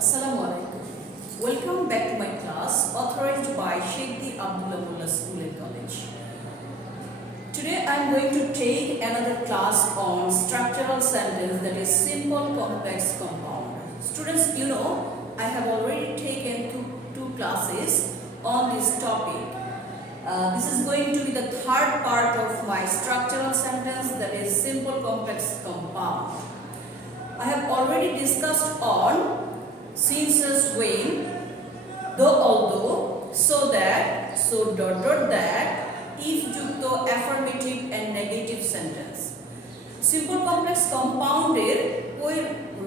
Assalamu alaikum. Welcome back to my class authorized by Sheikh the Abdullah Mullah School and College. Today I am going to take another class on structural sentence, that is simple complex compound. Students, you know I have already taken two classes on this topic. This is going to be the third part of my structural sentence, that is simple complex compound. I have already discussed on since, as, when, though, although, so that, so dot dot that, if যুক্ত affirmative and negative sentence. Simple complex compound এর ওই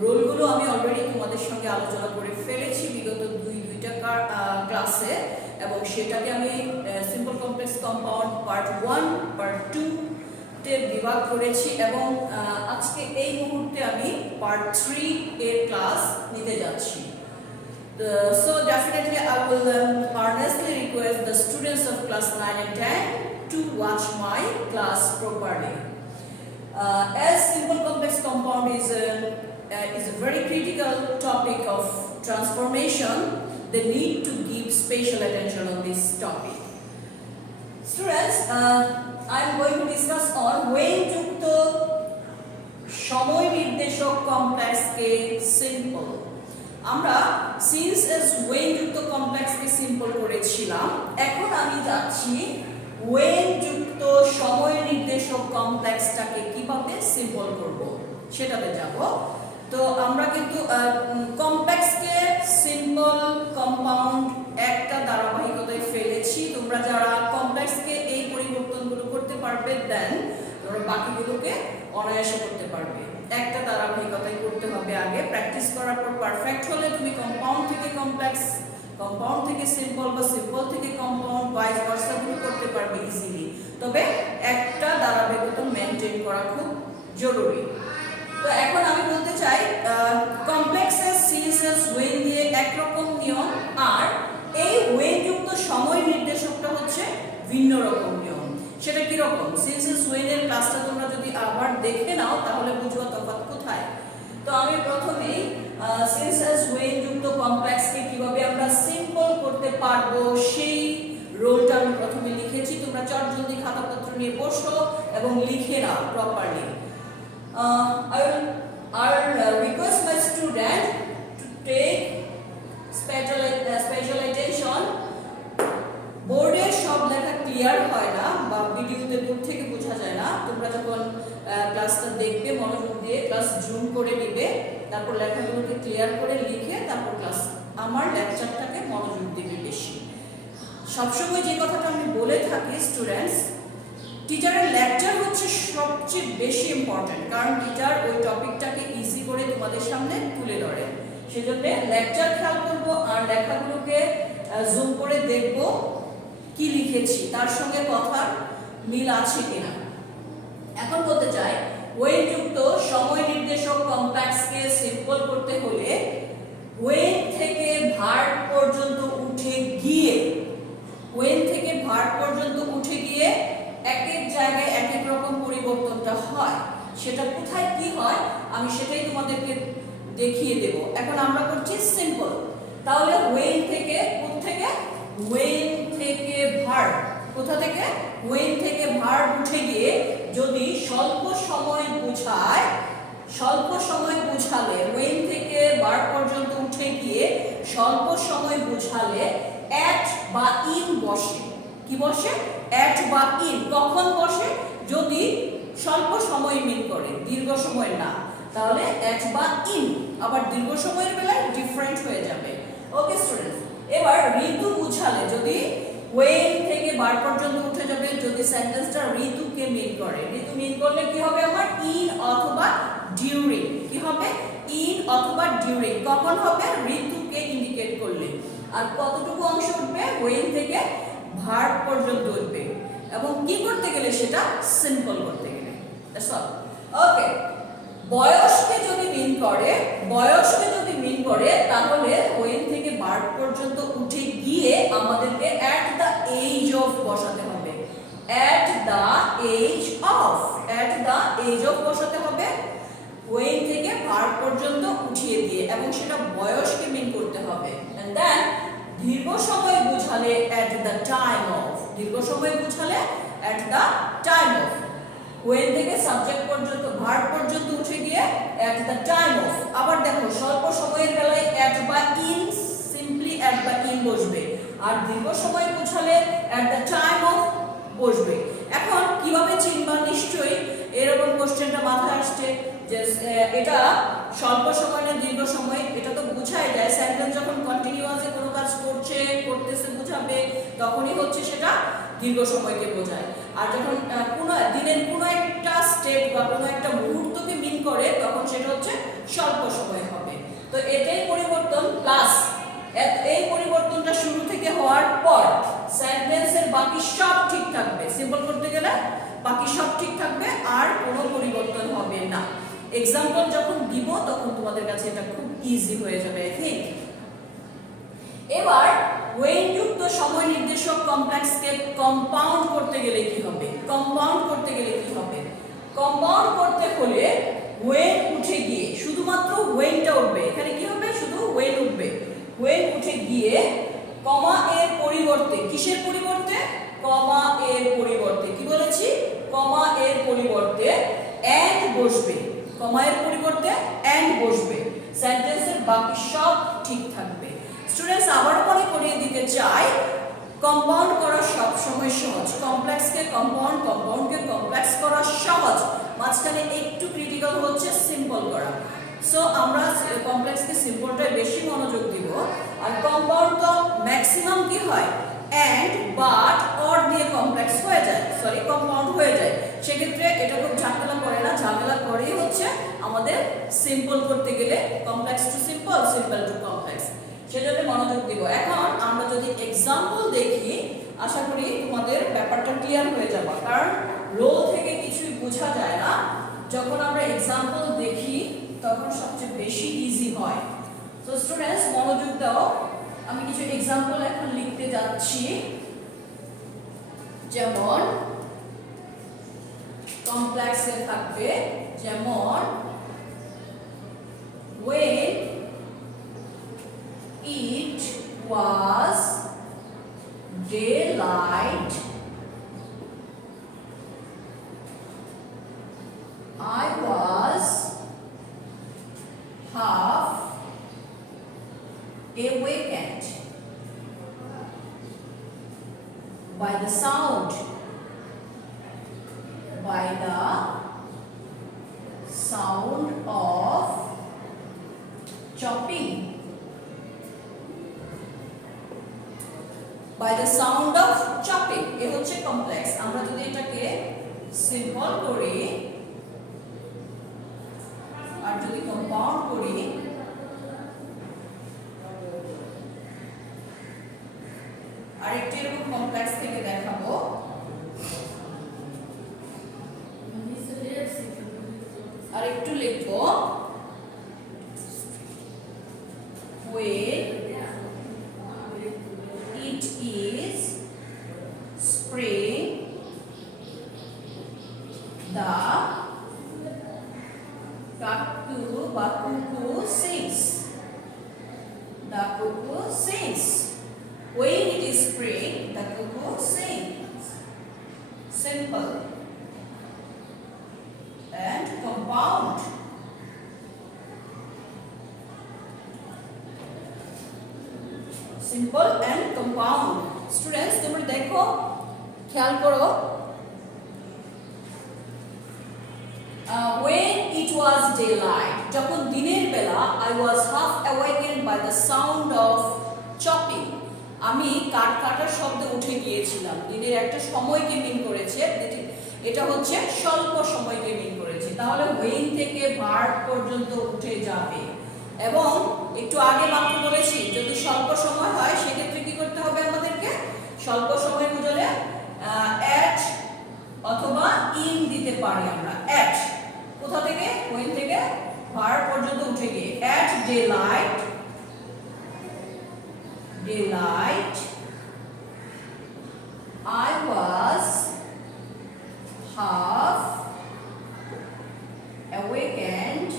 রোলগুলো আমি already তোমাদের সঙ্গে আলোচনা করে ফেলেছি বিগত দুইটা ক্লাসে, এবং সেটাকে আমি simple complex compound part 1 part 2 তে বিভাগ করেছি, এবং আজকে এই মুহূর্তে আমি পার্ট 3 এর ক্লাস নিতে যাচ্ছি। So definitely I will earnestly request the students of class 9 and 10 to watch my class properly. As simple complex compound is a very critical topic of transformation, they need to give special attention on this topic. Students, I am going to discuss on when যুক্ত সময় নির্দেশক complex কে simple. আমরা since S when যুক্ত complex কে simple করেছিলাম, এখন আমি যাচ্ছি when যুক্ত সময় নির্দেশক কমপ্লেক্সটাকে কিভাবে সিম্পল করব সেটাতে যাব। তো আমরা কিন্তু কমপ্লেক্সকে সিম্পল কম্পাউন্ড একটা ধারাবাহিকতায় ফেলেছি। তোমরা যারা কমপ্লেক্সকে এই পরিবর্তনগুলো করতে পারবে, দেন তোমরা বাকিগুলোকে অনায়াসে করতে পারবে। একটা ধারাবাহিকতায় করতে হবে, আগে প্র্যাকটিস করার পর পারফেক্ট হলে তুমি কম্পাউন্ড থেকে কমপ্লেক্স, কম্পাউন্ড থেকে সিম্পল বা সিম্পল থেকে কম্পাউন্ড ভাইস ভার্সা গুলো করতে পারবে ইজিলি। তবে একটা ধারাবাহিকতা মেইনটেইন করা খুব জরুরি। তো এখন আমি বলতে চাই কমপ্লেক্সের সিরিজের ওয়েন দিয়ে একরকম নিয়ম, আর এই ওয়েন যুক্ত সময় নির্দেশকটা হচ্ছে ভিন্ন রকম নিয়ম। সেটা কি রকম? সিরিজের ওয়েনের ক্লাসটা তোমরা যদি আবার দেখে নাও তাহলে বুঝবা তফাৎ কোথায়। তো আমি প্রথমেই সিরিজের ওয়েন যুক্ত কমপ্লেক্সকে কিভাবে আমরা সিম্পল করতে পারবো সেই রোলটা আমি প্রথমে লিখেছি। তোমরা চটজলদি খাতাপত্র নিয়ে বসো এবং লিখে নাও properly. I will request my student to take special attention. বোর্ডে সব লেখা ক্লিয়ার হয় না বা ভিডিওতে দূর থেকে বোঝা যায় না। তোমরা যখন ক্লাসটা দেখবে মনোযোগ দিয়ে ক্লাস জুম করে নিবে, তারপর লেখাগুলোকে ক্লিয়ার করে লিখে তারপর ক্লাস আমার লেকচারটাকে মনোযোগ দিবে বেশি। সবসময় যে কথাটা আমি বলে থাকি স্টুডেন্টস, টিচারের লেকচার হচ্ছে সবচেয়ে বেশি ইম্পর্টেন্ট, কারণ টিচার ওই টপিকটাকে ইজি করে তোমাদের সামনে তুলে ধরে। সেজন্য লেকচার খেয়াল করবো আর লেখাগুলোকে জুম করে দেখবো কি লিখেছি, তার সঙ্গে কথার মিল আছে কিনা। এখন বলতে চাই ওয়েন যুক্ত সময় নির্দেশক কমপ্লেক্সকে সিম্পল করতে হলে ওয়েন থেকে ভার্ব পর্যন্ত উঠে গিয়ে, ওয়েন থেকে ভার্ব পর্যন্ত উঠে গিয়ে এক এক জায়গায় এক এক রকম পরিবর্তনটা হয়। সেটা কোথায় কি হয় আমি সেটাই তোমাদেরকে দেখিয়ে দেব। এখন আমরা করছি সিম্পল। তাহলে ওয়েন থেকে, কোত্থেকে? ওয়েন থেকে ভার্ব। কোথা থেকে? ওয়েন থেকে ভার্ব উঠে গিয়ে যদি স্বল্প সময় বোঝায়, স্বল্প সময় বোঝালে ওয়েন থেকে ভার্ব পর্যন্ত উঠে গিয়ে স্বল্প সময় বোঝালে অ্যাট বা ইন বসে। কি বসে? অ্যাট বা ইন। কখন বসে? যদি স্বল্প সময় মিন করে, দীর্ঘ সময় না, তাহলে অ্যাট বা ইন। আবার দীর্ঘ সময়ের বেলায় ডিফারেন্ট হয়ে যাবে। ওকে স্টুডেন্টস, এবার ঋতু বুঝালে যদি ওয়েন থেকে বার পর্যন্ত উঠে যাবে, যদি সেন্টেন্সটা ঋতুকে মিন করে। ঋতু মিন করলে কি হবে আমার? ইন অথবা ডিউরিং। কি হবে? ইন অথবা ডিউরিং। কখন হবে? ঋতুকে ইন্ডিকেট করলে। আর কতটুকু অংশ উঠবে? ওয়েন থেকে ভার্ব পর্যন্ত উঠবে, এবং কি করতে গেলে? সেটা সিম্পল করতে গেলে। That's all. ওকে, বয়সকে যদি মিন করে, বয়সকে যদি মিন করে তাহলে ওয়েন থেকে ভার্ব পর্যন্ত উঠে গিয়ে আমাদেরকে অ্যাট দ্য এজ অফ বসাতে হবে। At the edge of, at the edge of বসাতে হবে। ওয়েন থেকে ভার্ব পর্যন্ত উঠিয়ে দিয়ে, এবং সেটা বয়সকে মিন করতে হবে। এন্ড দেন দীর্ঘ সময় বোঝালে at the time of, দীর্ঘ সময় বোঝালে at the time of, when থেকে সাবজেক্ট পর্যন্ত ভার্ব পর্যন্ত উঠে গিয়ে at the time of। আবার দেখো স্বল্প সময়ের বেলায় at বা in, সিম্পলি at বা in বসবে, আর দীর্ঘ সময় বোঝালে at the time of বসবে। এখন কিভাবে চিনবা, নিশ্চয়ই এরকম কোশ্চেনটা মাথায় আসছে যে এটা স্বল্প সময় না দীর্ঘ সময়, এটা তো বোঝাই যায়। সেন্টেন্স যখন কন্টিনিউয়াসলি কোনো কাজ করতেছে বোঝাবে, তখনই হচ্ছে সেটা দীর্ঘ সময়কে বোঝায়। আর যখন কোনো দিনের কোনো একটা স্টেপ বা কোনো একটা মুহূর্তকে মিন করে, তখন সেটা হচ্ছে স্বল্প সময় হবে। তো এটাই পরিবর্তন, প্লাস এই পরিবর্তনটা শুরু থেকে হওয়ার পর সেন্টেন্সের বাকি সব ঠিক থাকবে। সিম্পল করতে গেলে বাকি সব ঠিক থাকবে, আর কোনো পরিবর্তন হবে না। এক্সাম্পল যখন দিব তখন তোমাদের কাছে এটা খুব ইজি হয়ে যাবে, আই থিংক। এবার when যুক্ত সময় নির্দেশক কমপ্লেক্সকে কম্পাউন্ড করতে গেলে কি হবে? কম্পাউন্ড করতে গেলে কি হবে? কম্পাউন্ড করতে হলে when উঠে গিয়ে শুধুমাত্র whenটা উঠবে। এখানে কি হবে? শুধু when উঠবে। when উঠে গিয়ে কমা এর পরিবর্তে, কিসের পরিবর্তে? কমা এর পরিবর্তে, কি বলেছি? কমা এর পরিবর্তে and বসবে। কমা এর পরিবর্তে and বসবে, সেন্টেন্সের বাকি সব ঠিক থাকবে। স্টুডেন্টস, আবার মনে করিয়ে দিতে চাই, কম্পাউন্ড করা সব সময় সহজ। কমপ্লেক্সকে কম্পাউন্ড, কম্পাউন্ডকে কমপ্লেক্স করা সহজ, মাঝখানে একটু ক্রিটিক্যাল হচ্ছে সিম্পল করা। সো আমরা কমপ্লেক্সকে সিম্পলটাই বেশি মনোযোগ দিব। আর কম্পাউন্ড তো ম্যাক্সিমাম কি হয়, এন্ড বাট অর দিয়ে কমপ্লেক্স হয়ে যায়, সরি কম্পাউন্ড হয়ে যায়। সেক্ষেত্রে এটা খুব ঝামেলা করে না, ঝামেলা করেই হচ্ছে আমাদের সিম্পল করতে গেলে complex to simple, simple to complex, সেজন্য মনোযোগ দিব। এখন আমরা যদি এক্সাম্পল দেখি, আশা করি তোমাদের ব্যাপারটা ক্লিয়ার হয়ে যাবে, কারণ রোল থেকে কিছুই বোঝা যায় না। যখন আমরা এক্সাম্পল দেখি তখন সবচেয়ে বেশি ইজি হয়। সো স্টুডেন্টস মনোযোগ দাও, আমি কিছু এক্সাম্পল এখন লিখতে যাচ্ছি। যেমন কমপ্লেক্সে থাকবে, যেমন when it was daylight I was half awakened by the sound of chopping, by the sound of chopping। এ হচ্ছে কমপ্লেক্স। আমরা যদি এটাকে সিম্পল করি আর যদি কম্পাউন্ড করি, আরেকটি এরকম কমপ্লেক্স থেকে দেখাবো। আরেকটু লিখবো, when it is spring the cuckoo sings, the cuckoo sings। When it is spring the cuckoo sings, simple and compound। Simple and compound. Students তোমরা দেখো, খেয়াল করো, when it was daylight, যখন দিনের বেলা, I was half awakened by the sound of chopping, আমি কাঠ কাটার শব্দে উঠে গিয়েছিলাম। দিনের একটা সময়কে মিন করেছে, এটা হচ্ছে স্বল্প সময়কে মিন করেছে। তাহলে when থেকে ভার্ব পর্যন্ত উঠে যাবে। এবং একটু আগে মাত্র বলেছি, যদি স্বল্প সময় হয় সেক্ষেত্রে কি করতে হবে আমাদেরকে? স্বল্প সময় বোঝালে at অথবা in দিতে পারি আমরা। at কোথা থেকে? when থেকে ভার্ব পর্যন্ত উঠে গিয়ে। at daylight I was half awakened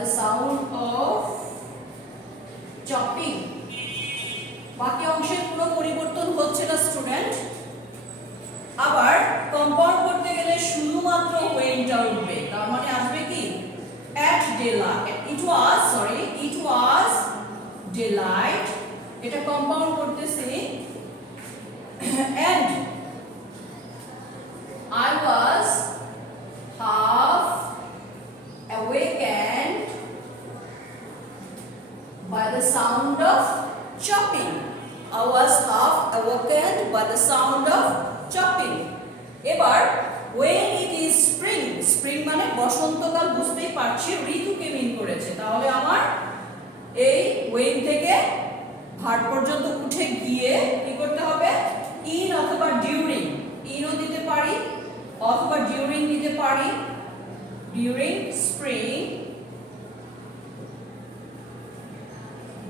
the sound of chopping. বাকি অংশের কোনো পরিবর্তন হচ্ছে না স্টুডেন্ট। আবার কম্পাউন্ড করতে গেলে শুধুমাত্র ওয়েনটা উঠবে, তার মানে আসবে কি at daylight, it was daylight, এটা কম্পাউন্ড করতেছি and I was half awakened by the sound of chopping. I was half awakened by the sound of chopping. এবার when it is spring মানে বসন্তকাল, বুঝতেই পারছি ঋতুকে মিন করেছে, তাহলে আমার এই when থেকে ভার্ব পর্যন্ত উঠে গিয়ে কি করতে হবে, in অথবা during, inও দিতে পারি অথবা during দিতে পারি। during spring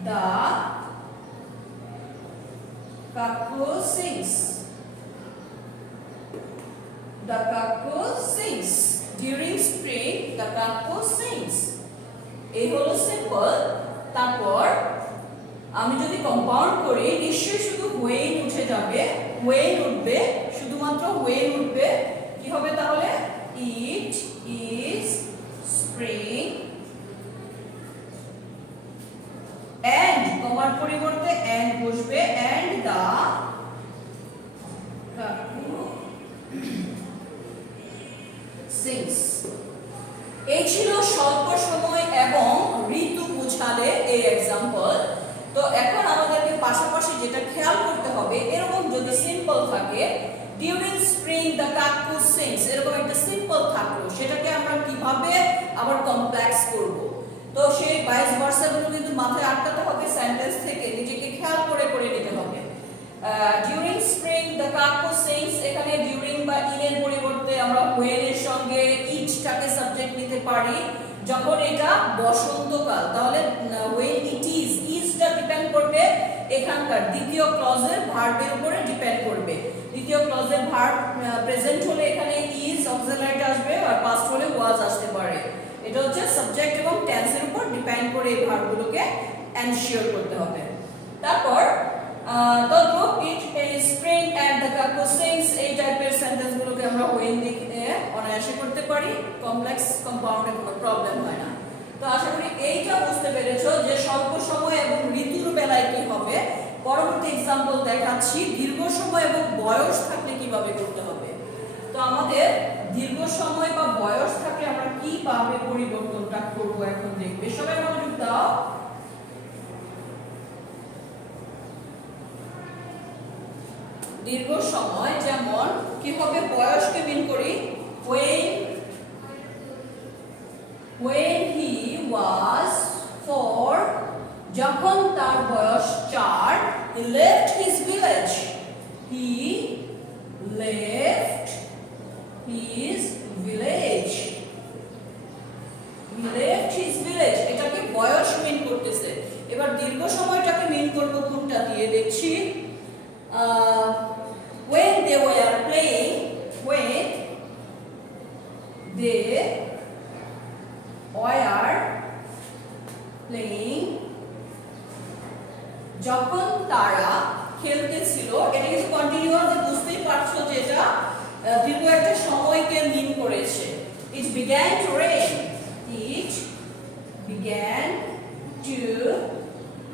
the cuckoo sings, the cuckoo sings, during spring the cuckoo sings, এই হলো সিম্পল। তারপর আমি যদি কম্পাউন্ড করি নিশ্চয়ই শুধু when উঠে যাবে, when উঠবে, শুধুমাত্র when উঠবে, কি হবে তাহলে it is spring and কমার পরিবর্তে and বসবে and the cuckoo sings। এই ছিল স্বল্প সময় এবং ঋতু বোঝালে এই এক্সাম্পল। তো এখন আমাদেরকে পাশাপাশি যেটা খেয়াল করতে হবে, এরকম যদি সিম্পল থাকে during spring the cuckoo sings, এরকম একটা সিম্পল থাকলো, সেটাকে আমরা কিভাবে আবার কমপ্লেক্স করব। তো সেই ভাইস ভার্সা গুলো কিন্তু মাথায় আটকাতে হবে, সেন্টেন্স থেকে নিজেকে খেয়াল করে করে নিতে হবে। during spring the cuckoo sings, এখানে during বা in এর পরিবর্তে আমরা when এর সঙ্গে it টাকে সাবজেক্ট নিতে পারি। যখন এটা বসন্তকাল তাহলে when it is টা ডিপেন্ড করবে এখানকার দ্বিতীয় ক্লজের ভার্বের উপরে ডিপেন্ড করবে। দ্বিতীয় ক্লজের ভার্ব প্রেজেন্ট হলে এখানে is অক্সিলারি আসবে, আর পাস্ট হলে was আসতে পারে। এটা হচ্ছে সাবজেক্ট এবং টেন্সের উপর ডিপেন্ড করে এই ভার্বগুলোকে এনশিওর করতে হবে। তারপর তদ্রূপ it is spring and the cuckoo sings, এই টাইপের সেন্টেন্সগুলোকে আমরা when দিয়ে অনায়াসে করতে পারি, কমপ্লেক্স কম্পাউন্ডে কোনো প্রবলেম হয় না। তো আশা করি এইটা বুঝতে পেরেছো যে স্বল্প সময় এবং ঋতুর বেলায় কি হবে। পরবর্তী এক্সাম্পল দেখাচ্ছি দীর্ঘ সময় এবং বয়স থাকলে কিভাবে করতে হবে। তো আমাদের দীর্ঘ সময় বা বয়স থাকলে আমরা কিভাবে পরিবর্তনটা করব এখন দেখবে। সবাই মনোযোগ দাও। দীর্ঘ সময় যেমন কি হবে, বয়সকে মিন করি when he was 4, যখন তার বয়স 4, he left his village, he left his village, he left his village, এটাকে বয়স মিন করতেছে। এবার দীর্ঘ সময়টাকে মিন করব কোনটা দিয়ে দেখছি। when they were playing, when they were playing, যখন তারা খেলতেছিল। এটা কিন্তু কন্টিনিউয়াস, বুঝতেই পারছো যে এটা দীর্ঘ একটা সময়কে মিন করেছে। it began to rain, it began to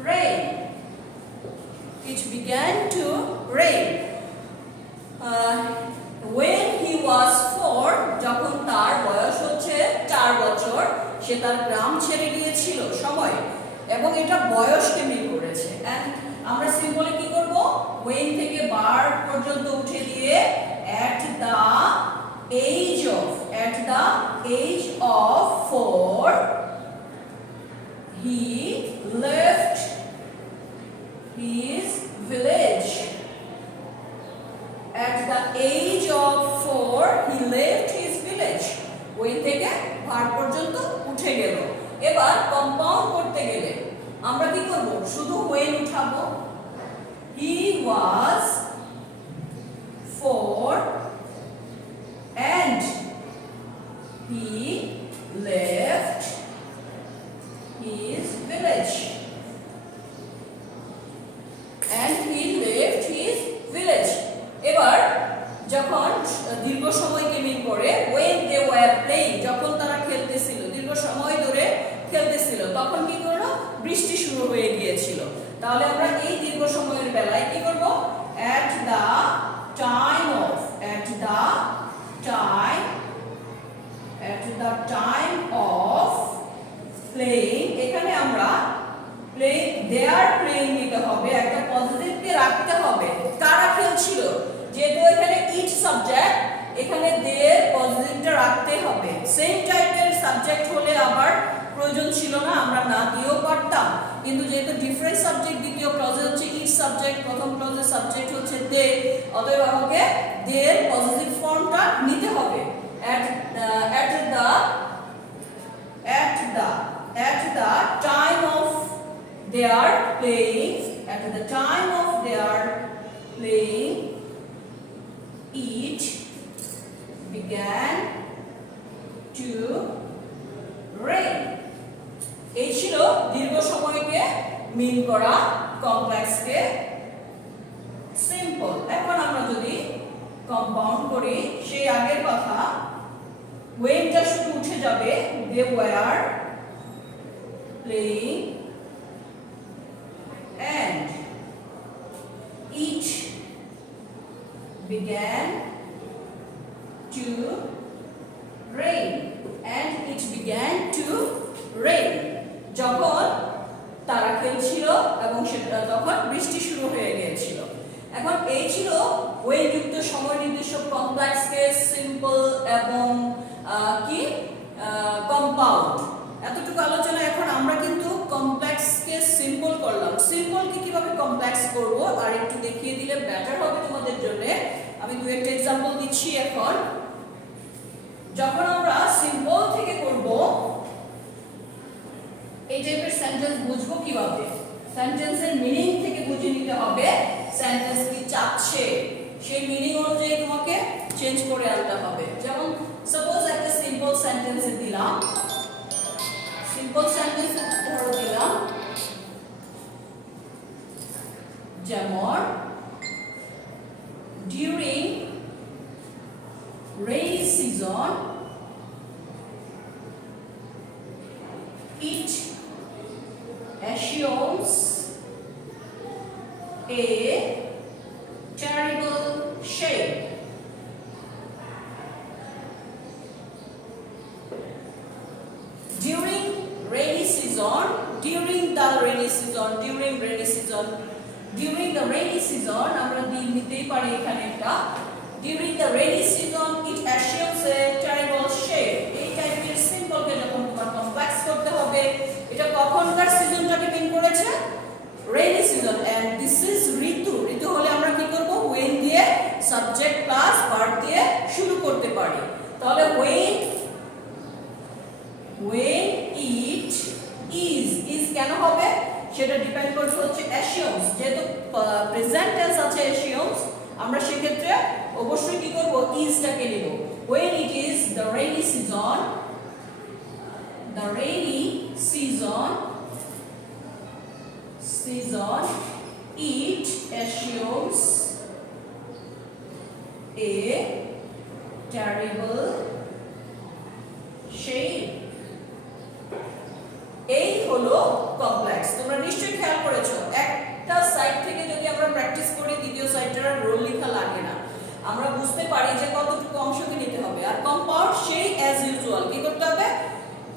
rain, it began to rain। when he was 4, যখন তার বয়স হচ্ছে 4 বছর, সে তার গ্রাম ছেড়ে গিয়েছিল সময়, এবং এটা বয়সকে মিন করেছে। এন্ড আমরা সিম্পলি কি করব, when থেকে বার পর্যন্ত উঠে দিয়ে at the age of 4 he left his village, at the age of 4 he left his village, when থেকে ভার পর্যন্ত উঠে গেল। এবার কম্পাউন্ড করতে গেলে আমরা কি করব, শুধু when উঠাবো। he was 4 and primary subject, দ্বিতীয় ক্লজে হচ্ছে ইট সাবজেক্ট, প্রথম ক্লজের সাবজেক্ট হচ্ছে দে, অতএব আমাকে দের পজিটিভ ফর্মটা নিতে হবে। at the time of their playing, at the time of their playing, it began to rain. এই ছিল দীর্ঘ সময়কে মিন করা, কমপ্লেক্সকে সিম্পল। এখন আমরা যদি কম্পাউন্ড করি সেই আগের কথা, ওয়েনটা শুধু উঠে যাবে, they were playing and it began to rain, and it began to rain, যখন তারা খেলছিল এবং সেটা তখন বৃষ্টি শুরু হয়ে গিয়েছিল। এখন এই ছিল ওয়েন যুক্ত সময় নির্দিষ্ট কমপ্লেক্স কেস, সিম্পল এবং কি কম্পাউন্ড। এতটুকু আলোচনা। এখন আমরা কিন্তু কমপ্লেক্স কে সিম্পল করলাম। সিম্পল কে কিভাবে কমপ্লেক্স করব আর একটু দেখিয়ে দিলে বেটার হবে তোমাদের জন্য। আমি দু একটা एग्जांपल দিচ্ছি। এখন যখন আমরা সিম্পল থেকে করব, এই টাইপের সেন্টেন্স বুঝবো কিভাবে? সেন্টেন্সের মিনিং থেকে বুঝে নিতে হবে সেন্টেন্স কি চাচ্ছে, সেই মিনিং অনুযায়ী তোমাকে চেঞ্জ করে আনতে হবে। যেমন সাপোজ একটা সিম্পল সেন্টেন্স দিলাম, সিম্পল সেন্টেন্স ধরো দিলাম, যেমন during rainy season it assumes a terrible shape. During rainy season, during the rainy season, during rainy season, during the rainy season, আমরা দিন নিতেই পারি এখানে একটা। During the rainy season, it assumes a terrible shape. এই টাইপের সিম্পলকে যখন তোমার কমপ্লেক্স করতে হবে, এটা কখনকার সিজনটাকে মিন করেছে? Rainy season. And this is ritu. ঋতু হলে আমরা কি করব? ওয়েন দিয়ে সাবজেক্ট প্লাস ভার্ব দিয়ে শুরু করতে পারি। তাহলে ওয়েন ইট ইজ কেন হবে সেটা ডিপেন্ড করছে হচ্ছে assumes। যেহেতু প্রেজেন্ট টেন্স আছে assumes, আমরা সেক্ষেত্রে অবশ্যই কি করব? ইজটাকে নিব। when it is the rainy season, the rainy season it assumes a terrible shape. এই হলো কমপ্লেক্স। তোমরা নিশ্চয়ই খেয়াল করেছো, একটা সাইড থেকে যদি আমরা প্র্যাকটিস করি দ্বিতীয় সাইডটার রোল লেখা লাগে না। আমরা বুঝতে পারি যে কতটুকু অংশকে নিতে হবে। আর কম্পাউন্ড সেই অ্যাজ ইউজুয়াল কি করতে হবে?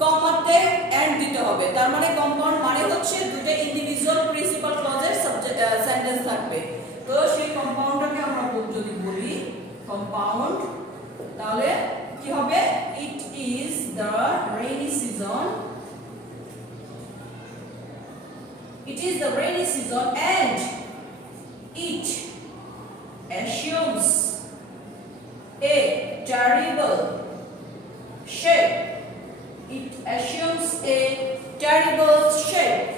কমাতে এন্ড দিতে হবে। তার মানে কম্পাউন্ড মানে হচ্ছে দুটো ইন্ডিভিজুয়াল প্রিন্সিপাল ক্লজের সেন্টেন্স থাকবে। তো সেই কম্পাউন্ডটাকে আমরা যদি বলি কম্পাউন্ড, তাহলে কি হবে? It is the rainy season, it is the rainy season and it assumes a terrible shape. It assumes a terrible shape.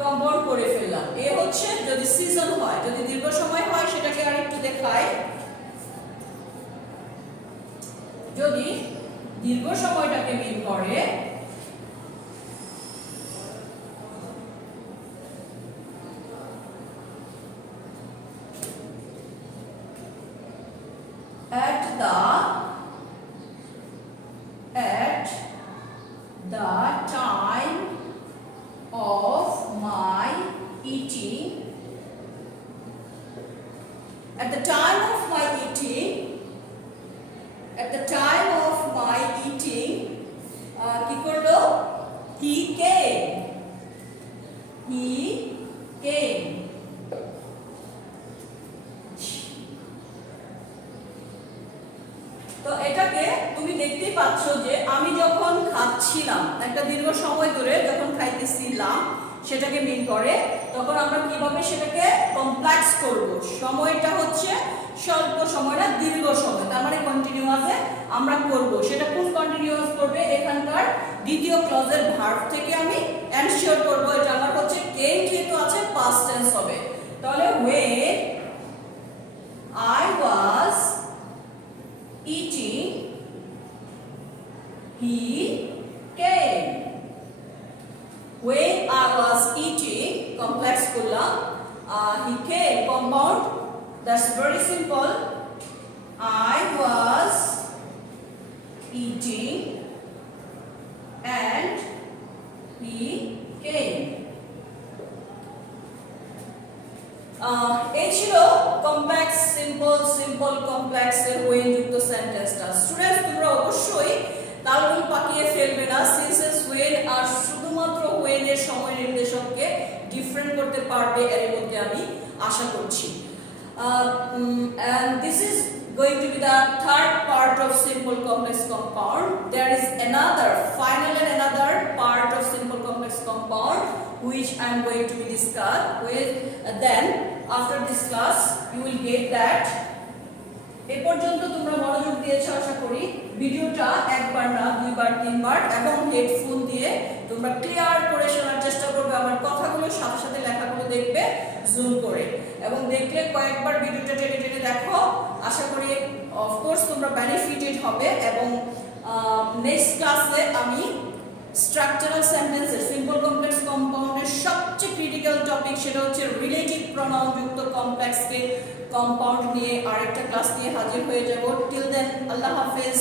Compound করে ফেললাম। এ হচ্ছে যদি সিজন হয়, যদি দীর্ঘ সময় হয় সেটাকে আরেকটু দেখাই। যদি দীর্ঘ সময়টাকে মিন করে, at the time of my eating, at the time of my eating, at the time of my eating, কি করলো? he came, তো এটাকে তুমি দেখতেই পাচ্ছ যে আমি যখন খাচ্ছিলাম, একটা দীর্ঘ সময় ধরে যখন খাইতেছিলাম সেটাকে মিন করে। তো তখন আমরা কিভাবে সেটাকে কমপ্লেক্স করব। সময়টা হচ্ছে স্বল্প সময় না দীর্ঘ সময়, তার মানে কন্টিনিউয়াসে আমরা করব। সেটা কোন কন্টিনিউয়াস করবে, এখানকার দ্বিতীয় ক্লজের ভার্ব থেকে আমি এনশিওর করব। এটা আমার হচ্ছে কেম যেহেতু আছে পাস্ট টেন্স হবে। তাহলে when I was eating he came. When I was eating complex করলাম, he came compound, that's very simple. I was eating and he came. এই ছিল কমপ্লেক্স সিম্পল সিম্পল কমপ্লেক্স এর ওয়েন যুক্ত সেন্টেন্সটা। স্টুডেন্টস তোমরা অবশ্যই তালগোল পাকিয়ে ফেলবে না। সিন্সেস ওয়েন আর শুধুমাত্র ওয়েন এর সময় নির্দেশককে ডিফারেন্ট করতে পারবে এর মধ্যে আমি আশা করছি। And this is going to be the third part of simple complex compound. There is another final and another part of simple complex compound which I am going to be discussed with. Then after this class you will get that. এই পর্যন্ত তোমরা মনোযোগ দিয়েছো আশা করি। ভিডিওটা একবার না দুইবার তিনবার এবং হেডফোন দিয়ে তোমরা ক্লিয়ার করে শোনার চেষ্টা করবে। আমার কথাগুলো সাথে সাথে লেখাগুলো দেখবে জুম করে, এবং দেখলে কয়েকবার ভিডিওটা টেনে টেনে দেখো। আশা করি অফকোর্স তোমরা বেনিফিটেড হবে। এবং নেক্সট ক্লাসে আমি স্ট্রাকচারাল সেন্টেন্সের সিম্পল কমপ্লেক্স কম্পাউন্ডের সবচেয়ে ক্রিটিক্যাল টপিক সেটা হচ্ছে রিলেটিভ প্রনাউন যুক্ত কমপ্লেক্সকে কম্পাউন্ড নিয়ে আরেকটা ক্লাস নিয়ে হাজির হয়ে যাব। টিল দেন আল্লাহ হাফেজ।